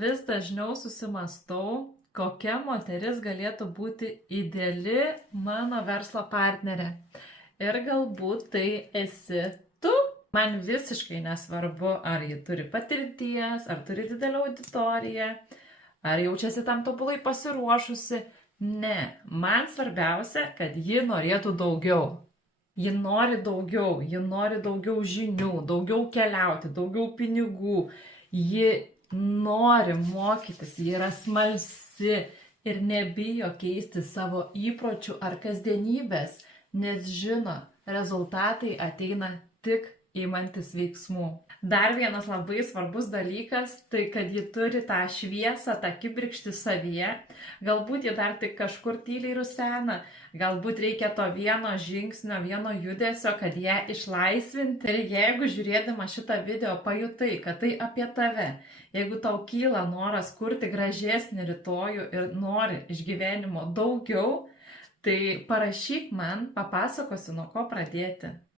Vis dažniau susimąstau, kokia moteris galėtų būti ideali mano verslo partnerė. Ir galbūt tai esi tu. Man visiškai nesvarbu, ar ji turi patirties, ar turi didelę auditoriją, ar jaučiasi tam tobulai pasiruošusi. Ne, man svarbiausia, kad ji norėtų daugiau. Ji nori daugiau žinių, daugiau keliauti, daugiau pinigų. Ji nori mokytis, ji yra smalsi ir nebijo keisti savo įpročių ar kasdienybės, nes žino, rezultatai ateina tik imantis veiksmų. Dar vienas labai svarbus dalykas, tai kad ji turi tą šviesą, tą kibirkštį savyje. Galbūt ji dar tik kažkur tyliai rusena, galbūt reikia to vieno žingsnio, vieno judesio, kad ją išlaisvinti. Ir jeigu žiūrėdama šitą video pajutai, kad tai apie tave, jeigu tau kyla noras kurti gražesnį rytojų ir nori iš gyvenimo daugiau, tai parašyk man, papasakosiu, nuo ko pradėti.